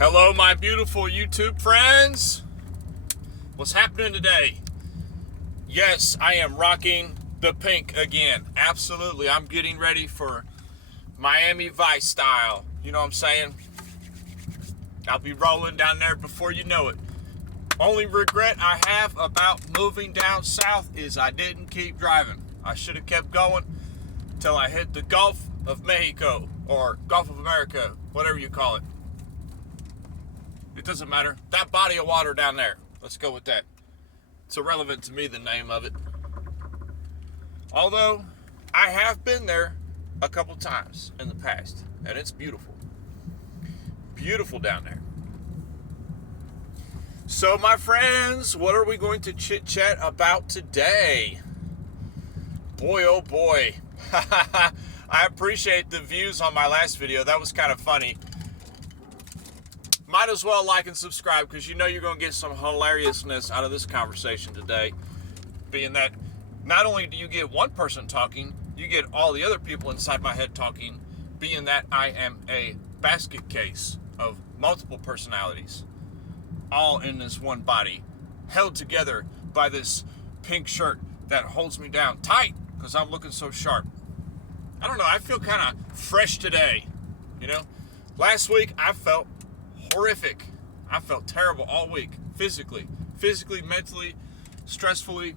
Hello, my beautiful YouTube friends. What's happening today? Yes, I am rocking the pink again. Absolutely. I'm getting ready for Miami Vice style. You know what I'm saying? I'll be rolling down there before you know it. Only regret I have about moving down south is I didn't keep driving. I should have kept going till I hit the Gulf of Mexico or Gulf of America, whatever you call it. It doesn't matter. That body of water down there. Let's go with that. It's irrelevant to me, the name of it. Although, I have been there a couple times in the past. And it's beautiful. Beautiful down there. So, my friends, what are we going to chit-chat about today? Boy, oh boy. I appreciate the views on my last video. That was kind of funny. Might as well like and subscribe because you know you're going to get some hilariousness out of this conversation today. Being that not only do you get one person talking, you get all the other people inside my head talking. Being that I am a basket case of multiple personalities. All in this one body. Held together by this pink shirt that holds me down tight because I'm looking so sharp. I don't know. I feel kind of fresh today. You know? Last week I felt horrific. I felt terrible all week, physically, mentally, stressfully.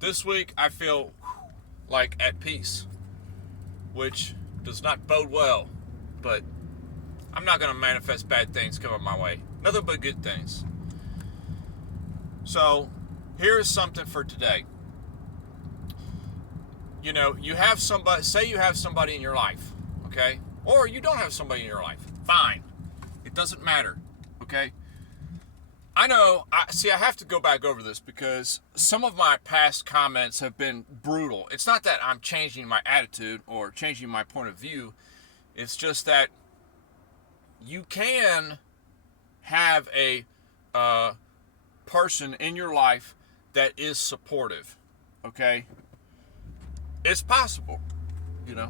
This week, I feel like at peace, which does not bode well, but I'm not going to manifest bad things coming my way. Nothing but good things. So, here's something for today. You know, you have somebody, say you have somebody in your life, okay? Or you don't have somebody in your life. Fine. It doesn't matter, okay? I know, I have to go back over this because some of my past comments have been brutal. It's not that I'm changing my attitude or changing my point of view. It's just that you can have a person in your life that is supportive, okay? It's possible, you know?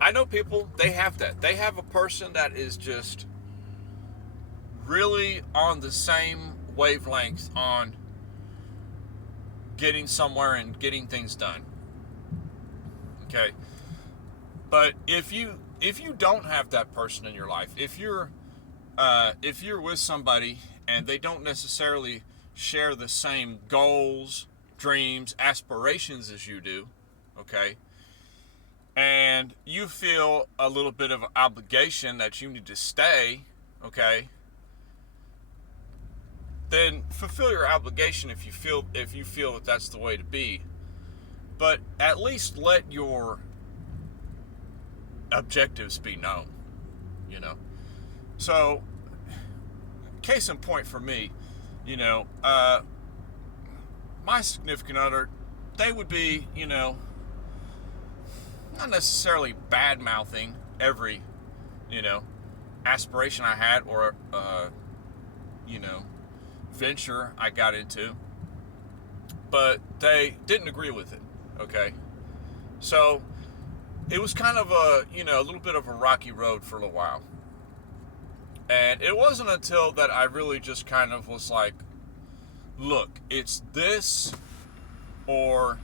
I know people, they have that. They have a person that is just really on the same wavelength on getting somewhere and getting things done. Okay? But if you don't have that person in your life, if you're with somebody and they don't necessarily share the same goals, dreams, aspirations as you do, okay? And you feel a little bit of an obligation that you need to stay, okay? Then fulfill your obligation if you feel that that's the way to be. But at least let your objectives be known, you know. So, case in point for me, you know, my significant other, they would be, you know, not necessarily bad-mouthing every, you know, aspiration I had or, you know, venture I got into, but they didn't agree with it, okay? So it was kind of a, you know, a little bit of a rocky road for a little while. And it wasn't until that I really just kind of was like, look, it's this or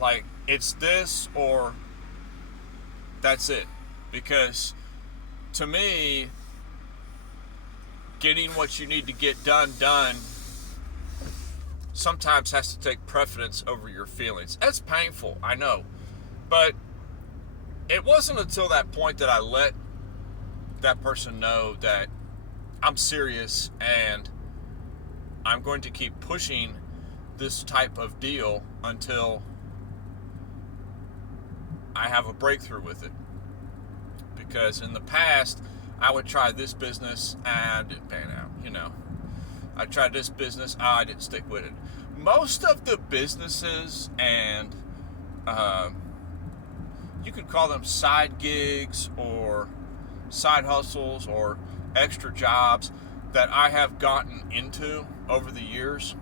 like, it's this or that's it. Because to me, getting what you need to get done sometimes has to take precedence over your feelings. That's painful, I know. But it wasn't until that point that I let that person know that I'm serious and I'm going to keep pushing this type of deal until I have a breakthrough with it. Because in the past, I would try this business and it didn't pan out, you know. I tried this business, I didn't stick with it. Most of the businesses and you could call them side gigs or side hustles or extra jobs that I have gotten into over the years.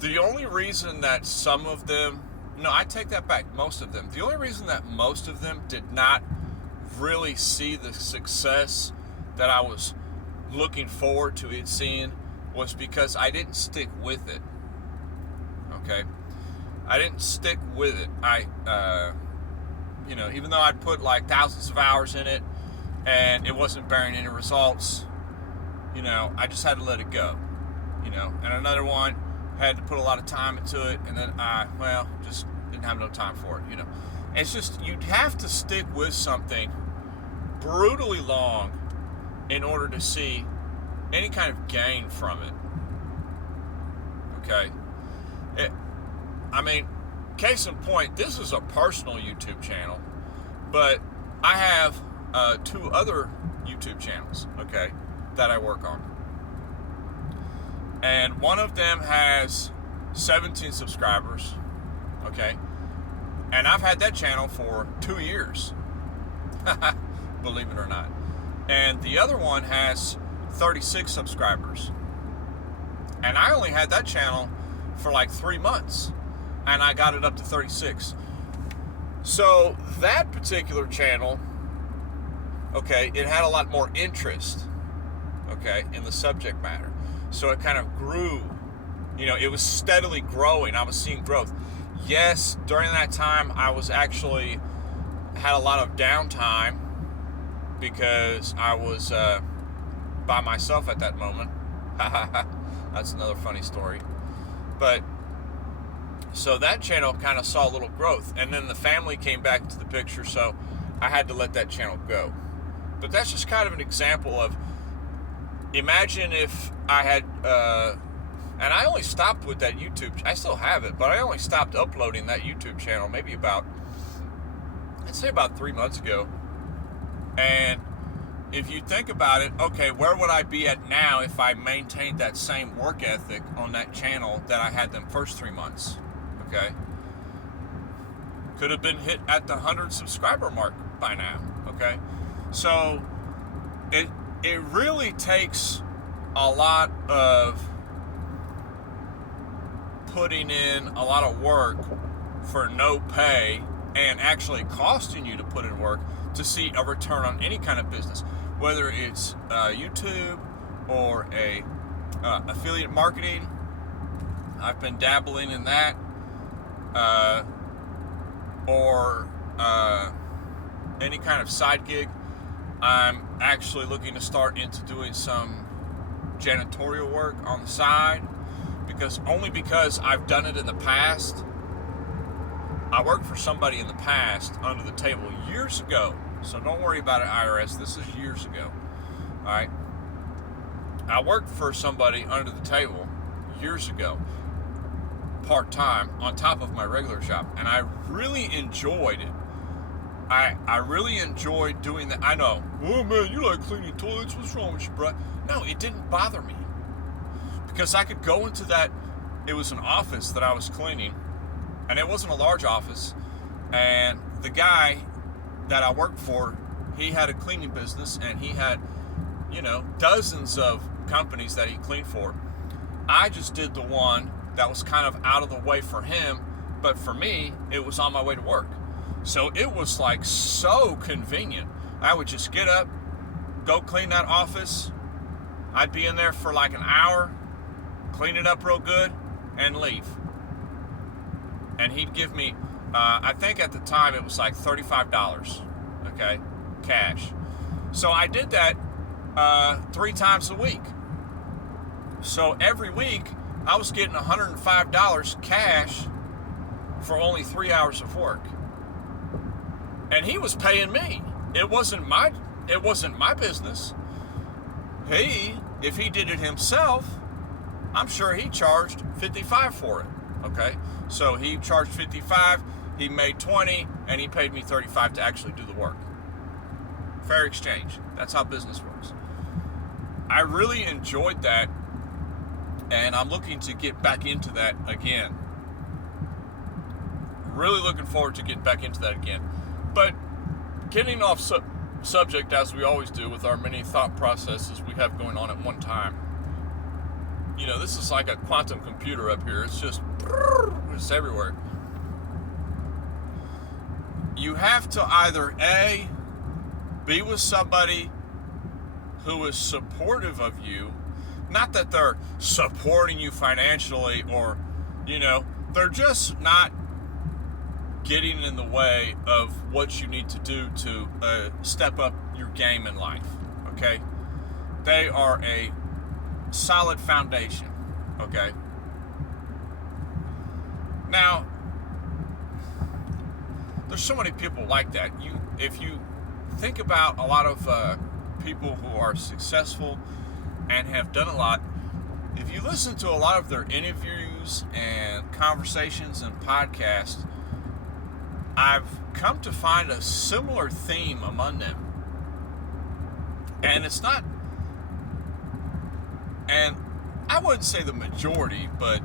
The only reason that some of them, no, I take that back, most of them. The only reason that most of them did not really see the success that I was looking forward to it seeing was because I didn't stick with it. Okay? I didn't stick with it. Even though I'd put like thousands of hours in it and it wasn't bearing any results, I just had to let it go. And another one had to put a lot of time into it, and then just didn't have no time for it. It's just, you'd have to stick with something brutally long in order to see any kind of gain from it. Okay? Case in point, this is a personal YouTube channel, but I have 2 other YouTube channels, okay, that I work on. And one of them has 17 subscribers, okay? And I've had that channel for 2 years, believe it or not. And the other one has 36 subscribers. And I only had that channel for like 3 months, and I got it up to 36. So that particular channel, okay, it had a lot more interest, okay, in the subject matter. So it kind of grew, it was steadily growing. I was seeing growth. Yes, during that time, I was actually had a lot of downtime because I was by myself at that moment. That's another funny story. But so that channel kind of saw a little growth, and then the family came back to the picture, so I had to let that channel go. But that's just kind of an example of, imagine if I had, and I only stopped with that YouTube, I still have it, but I only stopped uploading that YouTube channel maybe about 3 months ago. And if you think about it, okay, where would I be at now if I maintained that same work ethic on that channel that I had them first 3 months? Okay. Could have been hit at the 100 subscriber mark by now. Okay. So it really takes a lot of putting in a lot of work for no pay, and actually costing you to put in work to see a return on any kind of business, whether it's YouTube or affiliate marketing. I've been dabbling in that, or any kind of side gig. I'm actually looking to start into doing some janitorial work on the side, because I've done it in the past. I worked for somebody in the past under the table years ago, so don't worry about it, IRS. This is years ago. All right. I worked for somebody under the table years ago, part-time, on top of my regular job, and I really enjoyed it. I really enjoyed doing that. I know, oh man, you like cleaning toilets, what's wrong with you, bro? No, it didn't bother me, because I could go into that, it was an office that I was cleaning, and it wasn't a large office, and the guy that I worked for, he had a cleaning business, and he had, dozens of companies that he cleaned for. I just did the one that was kind of out of the way for him, but for me, it was on my way to work. So it was like so convenient. I would just get up, go clean that office. I'd be in there for like an hour, clean it up real good, and leave. And he'd give me, I think at the time it was like $35, okay, cash. So I did that 3 times a week. So every week I was getting $105 cash for only 3 hours of work. And he was paying me. It wasn't my business. If he did it himself, I'm sure he charged $55 for it. Okay? So he charged $55, he made $20, and he paid me $35 to actually do the work. Fair exchange. That's how business works. I really enjoyed that, and I'm looking to get back into that again. Really looking forward to getting back into that again. But getting off subject, as we always do with our many thought processes we have going on at one time. This is like a quantum computer up here. It's just, it's everywhere. You have to either A, Be with somebody who is supportive of you. Not that they're supporting you financially or, they're just not getting in the way of what you need to do to step up your game in life, okay? They are a solid foundation, okay? Now, there's so many people like that. If you think about a lot of people who are successful and have done a lot, if you listen to a lot of their interviews and conversations and podcasts, I've come to find a similar theme among them. And it's not, and I wouldn't say the majority, but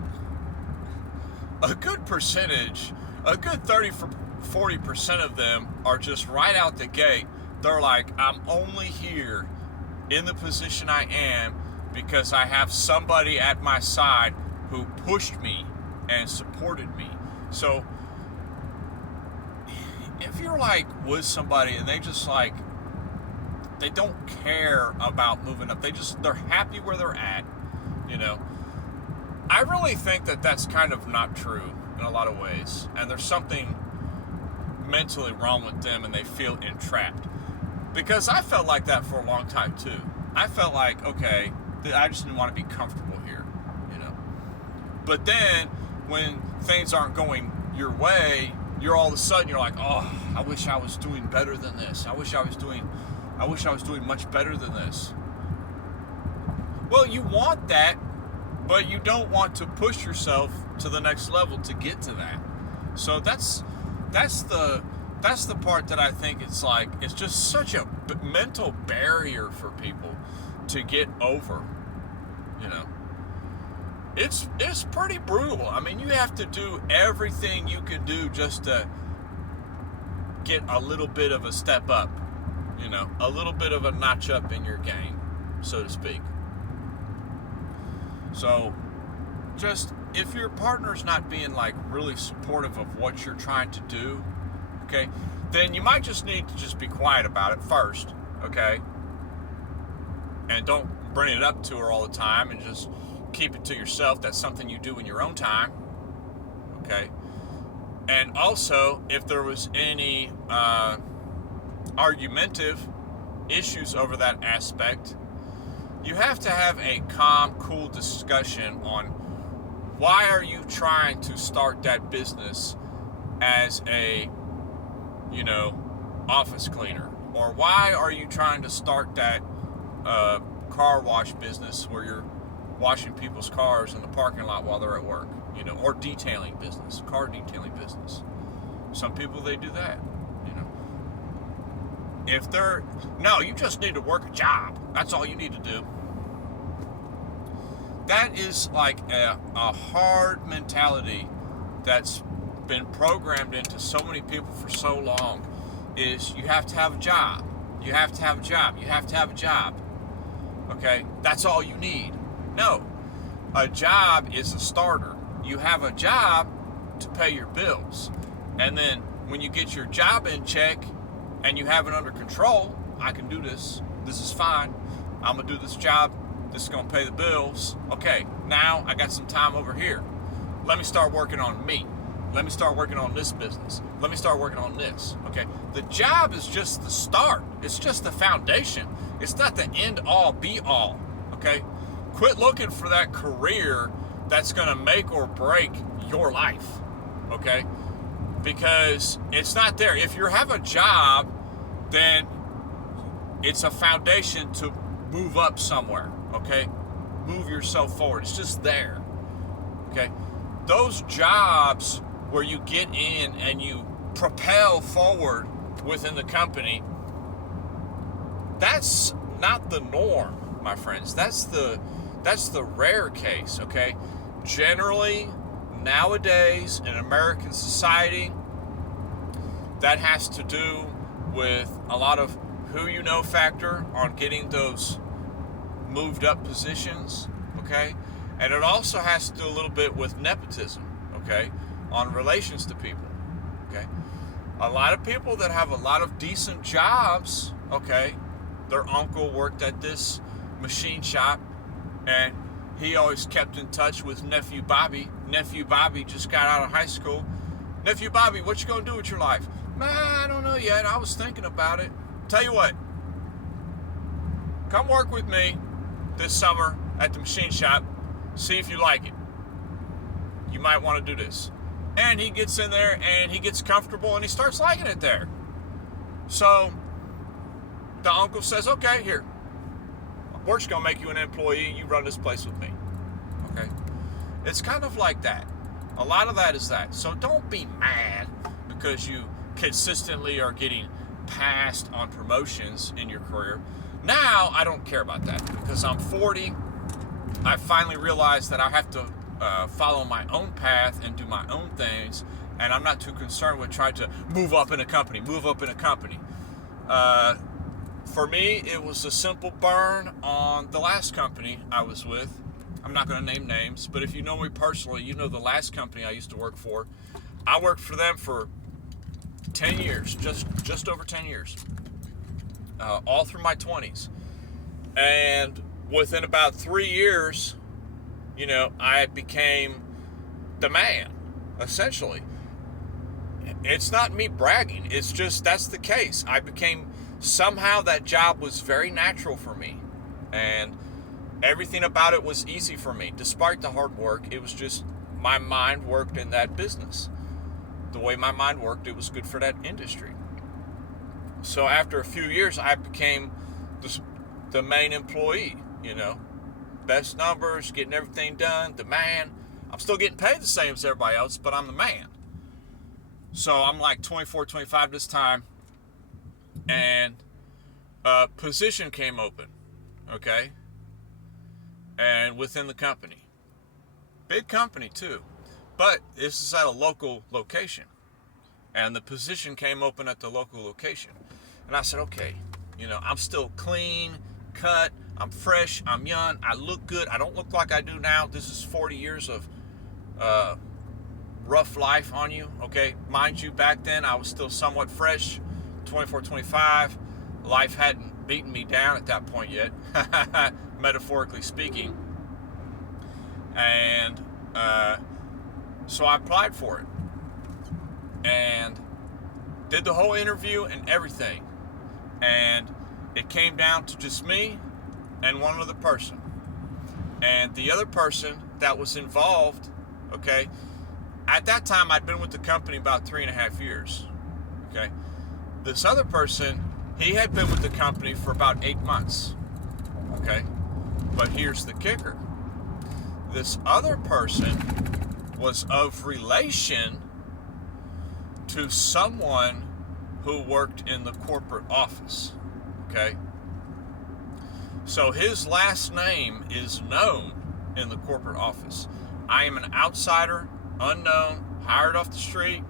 a good percentage, a good 40% of them are just right out the gate. They're like, I'm only here in the position I am because I have somebody at my side who pushed me and supported me. So if you're like with somebody and they just like, they don't care about moving up, they're happy where they're at, I really think that that's kind of not true in a lot of ways, and there's something mentally wrong with them and they feel entrapped, because I felt like that for a long time too. I felt like, okay, I just didn't want to be comfortable here, but then when things aren't going your way, you're all of a sudden you're like, oh, I wish I was doing better than this. I wish I was doing much better than this. Well, you want that, but you don't want to push yourself to the next level to get to that. So that's the part that I think it's just such a mental barrier for people to get over. It's pretty brutal. I mean, you have to do everything you can do just to get a little bit of a step up, a little bit of a notch up in your game, so to speak. So just if your partner's not being like really supportive of what you're trying to do, okay, then you might just need to just be quiet about it first, okay? And don't bring it up to her all the time and just keep it to yourself. That's something you do in your own time, okay? And also, if there was any argumentative issues over that aspect, you have to have a calm, cool discussion on why are you trying to start that business as a, office cleaner? Or why are you trying to start that car wash business where you're washing people's cars in the parking lot while they're at work, or detailing business, car detailing business. Some people, they do that, No, you just need to work a job. That's all you need to do. That is like a hard mentality that's been programmed into so many people for so long, is you have to have a job. You have to have a job. You have to have a job. Okay? That's all you need. No. A job is a starter. You have a job to pay your bills. And then when you get your job in check and you have it under control, I can do this. This is fine. I'm going to do this job. This is going to pay the bills. Okay, now I got some time over here. Let me start working on me. Let me start working on this business. Let me start working on this. Okay, the job is just the start. It's just the foundation. It's not the end all be all. Okay, quit looking for that career that's going to make or break your life. Okay, because it's not there. If you have a job, then it's a foundation to move up somewhere. Okay, move yourself forward. It's just there. Okay, those jobs where you get in and you propel forward within the company, that's not the norm, my friends. That's the rare case. Okay, generally nowadays in American society, that has to do with a lot of who you know factor on getting those moved up positions, okay? And it also has to do a little bit with nepotism, okay, on relations to people, okay? A lot of people that have a lot of decent jobs, okay, their uncle worked at this machine shop, and he always kept in touch with nephew Bobby. Nephew Bobby just got out of high school. Nephew Bobby, what you gonna do with your life? Man, I don't know yet. I was thinking about it. Tell you what, come work with me this summer at the machine shop. See if you like it. You might want to do this. And he gets in there and he gets comfortable and he starts liking it there. So the uncle says, okay, here, we're just going to make you an employee. You run this place with me. Okay? It's kind of like that. A lot of that is that. So don't be mad because you consistently are getting passed on promotions in your career. Now, I don't care about that because I'm 40. I finally realized that I have to follow my own path and do my own things, and I'm not too concerned with trying to move up in a company. For me, it was a simple burn on the last company I was with. I'm not going to name names, but if you know me personally, you know the last company I used to work for. I worked for them for 10 years, just over 10 years, all through my 20s. And within about 3 years, I became the man, essentially. It's not me bragging. It's just that's the case. I became, somehow that job was very natural for me. And everything about it was easy for me. Despite the hard work, it was just my mind worked in that business. The way my mind worked, it was good for that industry. So after a few years, I became the main employee, Best numbers, getting everything done, the man. I'm still getting paid the same as everybody else, but I'm the man. So I'm like 24, 25 this time, and a position came open, okay? And within the company. Big company too, but this is at a local location. And the position came open at the local location. And I said, okay, I'm still clean, cut, I'm fresh, I'm young, I look good. I don't look like I do now. This is 40 years of rough life on you, okay? Mind you, back then I was still somewhat fresh, 24, 25. Life hadn't beaten me down at that point yet, metaphorically speaking. And so I applied for it and did the whole interview and everything. And it came down to just me and one other person. And the other person that was involved, okay, at that time I'd been with the company about 3.5 years, okay. This other person, he had been with the company for about 8 months, okay. But here's the kicker. This other person was of relation to someone who worked in the corporate office, okay? So his last name is known in the corporate office. I am an outsider, unknown, hired off the street,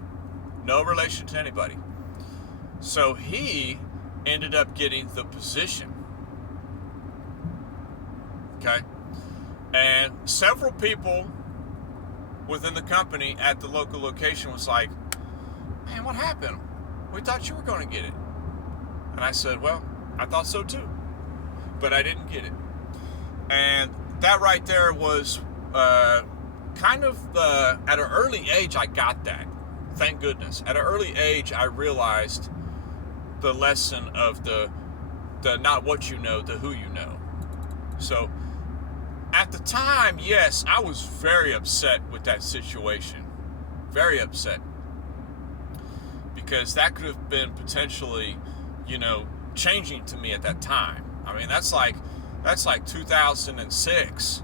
no relation to anybody. So he ended up getting the position, okay? And several people within the company at the local location was like, man, what happened? We thought you were going to get it. And I said, well, I thought so too, but I didn't get it. And that right there was kind of at an early age, I got that. Thank goodness. At an early age, I realized the lesson of the not what you know, the who you know. So at the time, yes, I was very upset with that situation. Very upset. Because that could have been potentially, changing to me at that time. I mean, that's like 2006,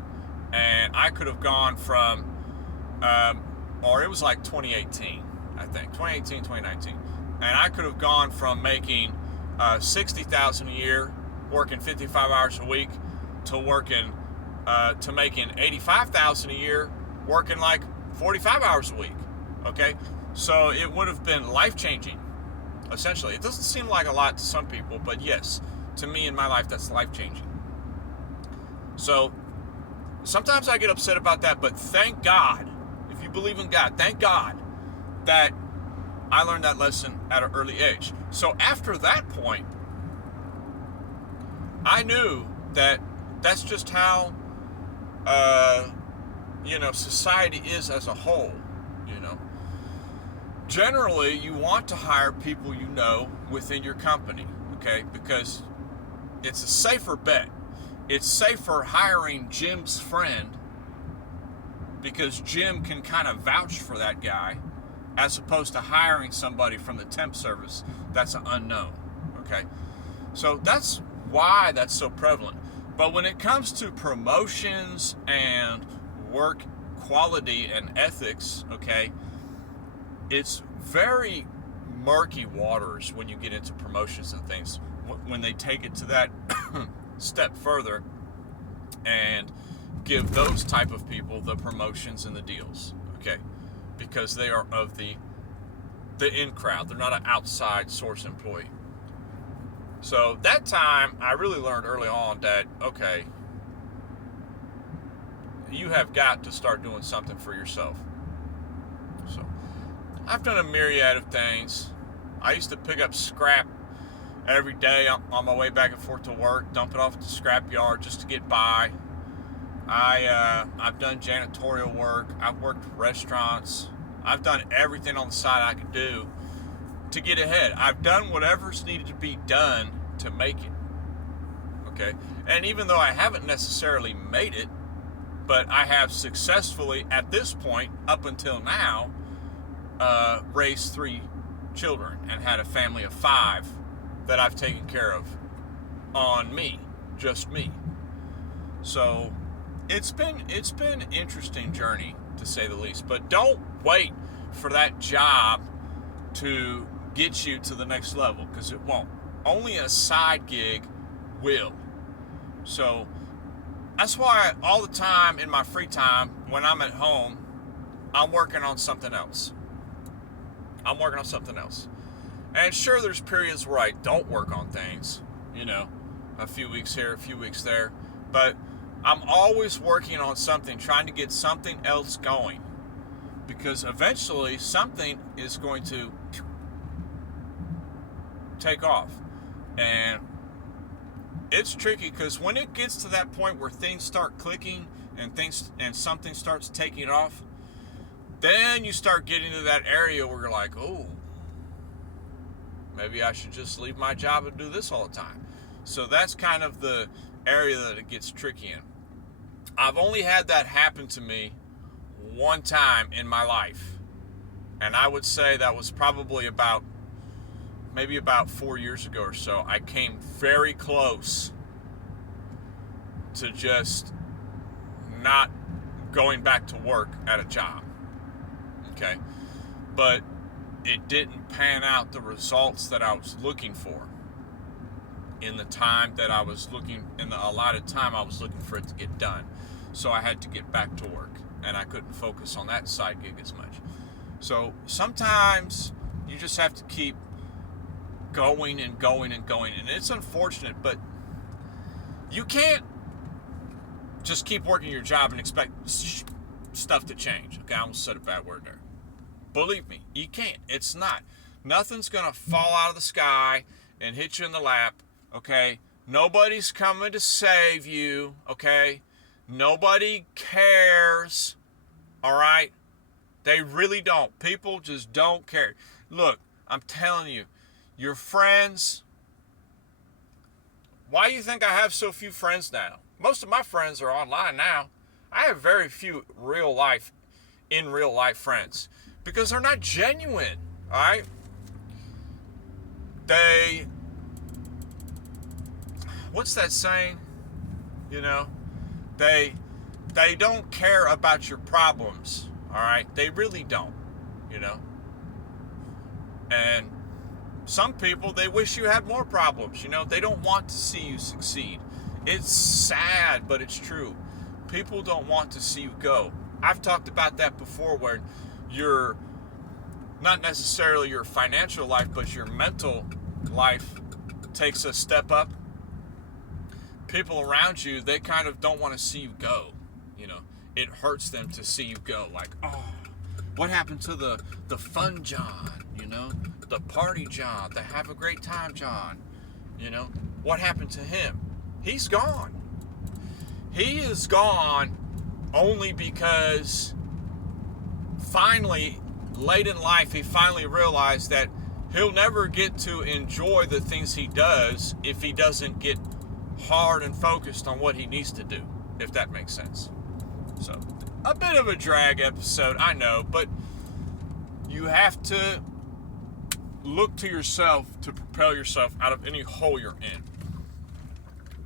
and I could have gone from, or it was like 2018, I think, 2018, 2019, and I could have gone from making $60,000 a year, working 55 hours a week, to making $85,000 a year, working like 45 hours a week. Okay, so it would have been life-changing. Essentially, it doesn't seem like a lot to some people, but yes, to me in my life, that's life-changing. So sometimes I get upset about that, but thank God, if you believe in God, thank God that I learned that lesson at an early age. So after that point, I knew that that's just how, society is as a whole, you know. Generally, you want to hire people you know within your company, okay? Because it's a safer bet. It's safer hiring Jim's friend because Jim can kind of vouch for that guy as opposed to hiring somebody from the temp service that's an unknown, okay? So that's why that's so prevalent. But when it comes to promotions and work quality and ethics, okay, it's very murky waters when you get into promotions and things, when they take it to that step further and give those type of people the promotions and the deals, okay, because they are of the in crowd. They're not an outside source employee. So that time I really learned early on that, okay, you have got to start doing something for yourself. So I've done a myriad of things. I used to pick up scrap every day on my way back and forth to work, dump it off at the scrap yard just to get by. I've done janitorial work. I've worked restaurants. I've done everything on the side I could do to get ahead. I've done whatever's needed to be done to make it. Okay? And even though I haven't necessarily made it, but I have successfully, at this point, up until now, raised 3 children and had a family of 5 that I've taken care of on me, just me. So it's been an interesting journey, to say the least. But don't wait for that job to get you to the next level, because it won't. Only a side gig will. So that's why all the time in my free time, when I'm at home, I'm working on something else. And sure, there's periods where I don't work on things, a few weeks here, a few weeks there. But I'm always working on something, trying to get something else going. Because eventually something is going to take off. And it's tricky because when it gets to that point where things start clicking and something starts taking off, then you start getting to that area where you're like, oh, maybe I should just leave my job and do this all the time. So that's kind of the area that it gets tricky in. I've only had that happen to me one time in my life. And I would say that was probably about 4 years ago or so. I came very close to just not going back to work at a job. Okay? But it didn't pan out the results that I was looking for in the time that I was looking, in the allotted time I was looking for it to get done. So I had to get back to work, and I couldn't focus on that side gig as much. So sometimes you just have to keep going and going and going, and it's unfortunate, but you can't just keep working your job and expect stuff to change. Okay, I almost said a bad word there. Believe me, you can't. It's not. Nothing's going to fall out of the sky and hit you in the lap, okay? Nobody's coming to save you, okay? Nobody cares, all right? They really don't. People just don't care. Look, I'm telling you, your friends, why do you think I have so few friends now? Most of my friends are online now. I have very few in real life friends because they're not genuine, all right? What's that saying? They don't care about your problems, all right? They really don't, And some people, they wish you had more problems, They don't want to see you succeed. It's sad, but it's true. People don't want to see you go. I've talked about that before, where you're not necessarily your financial life, but your mental life takes a step up. People around you, they kind of don't want to see you go. It hurts them to see you go. Like, oh, what happened to the fun John? The party John, the have a great time John? What happened to him? he's gone. He is gone only because finally, late in life, he finally realized that he'll never get to enjoy the things he does if he doesn't get hard and focused on what he needs to do, if that makes sense. So, a bit of a drag episode, I know, but you have to look to yourself to propel yourself out of any hole you're in.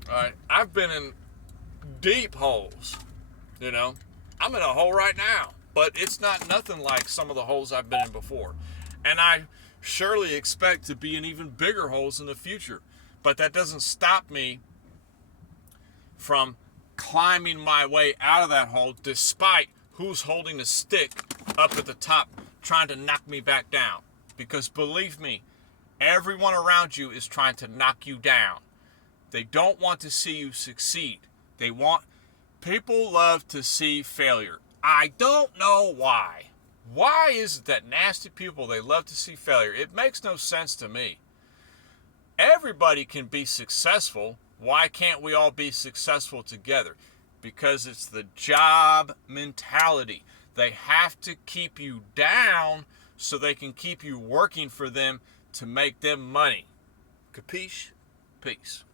Alright, I've been in deep holes, you know. I'm in a hole right now, but it's not nothing like some of the holes I've been in before. And I surely expect to be in even bigger holes in the future. But that doesn't stop me from climbing my way out of that hole despite who's holding a stick up at the top trying to knock me back down. Because believe me, everyone around you is trying to knock you down. They don't want to see you succeed. People love to see failure. I don't know why. Why is it that nasty people, they love to see failure? It makes no sense to me. Everybody can be successful. Why can't we all be successful together? Because it's the job mentality. They have to keep you down so they can keep you working for them to make them money. Capiche? Peace.